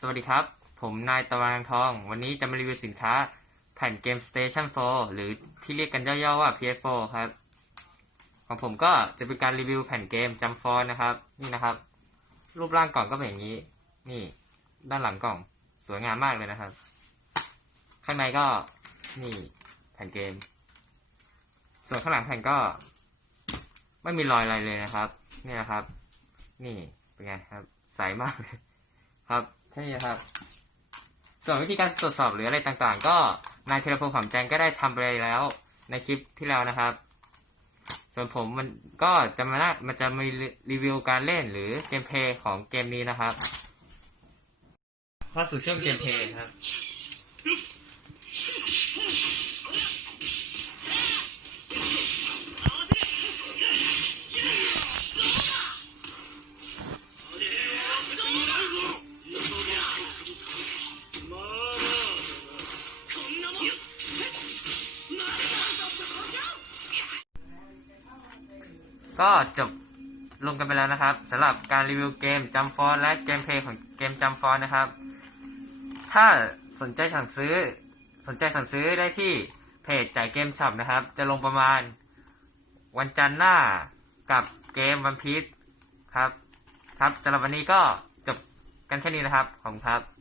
สวัสดีครับ ผมนายตะวันทอง วันนี้จะมารีวิวสินค้าแผ่นเกม Station 4 หรือที่เรียกกันย่อๆว่า PS4 ครับ ของผมก็จะเป็นการรีวิวแผ่นเกมจำฟอนนะครับ นี่นะครับ รูปร่างกล่องก็เป็นอย่างนี้ นี่ ด้านหลังกล่องสวยงามมากเลยนะครับ ข้างในก็นี่แผ่นเกม ส่วนข้างหลังแผ่นก็ ไม่มีรอยอะไรเลยนะครับ นี่นะครับ นี่เป็นไงครับ ใสมากเลย ครับแค่นี้นะครับ ส่วนวิธีการตรวจสอบหรืออะไรต่างๆ ก็นายเทเลโฟนขำแจงก็ได้ทำไปแล้ว ในคลิปที่แล้วนะครับ ส่วนผมมันก็จะมานะมันจะมีรีวิวการเล่นหรือเกมเพลย์ของเกมนี้นะครับเข้าสู่ช่วงเกมเพลย์ครับ ก็จบลงกันไปแล้วนะครับสำหรับการรีวิวเกมจัมฟอนและเกมเพลย์ของเกมจัมฟอนนะครับ ถ้าสนใจสั่งซื้อ สนใจสั่งซื้อได้ที่เพจจ่ายเกมช็อปนะครับ จะลงประมาณวันจันทร์หน้ากับเกมวันพีชครับ ครับสำหรับวันนี้ก็จบกันแค่นี้นะครับ ขอบคุณครับ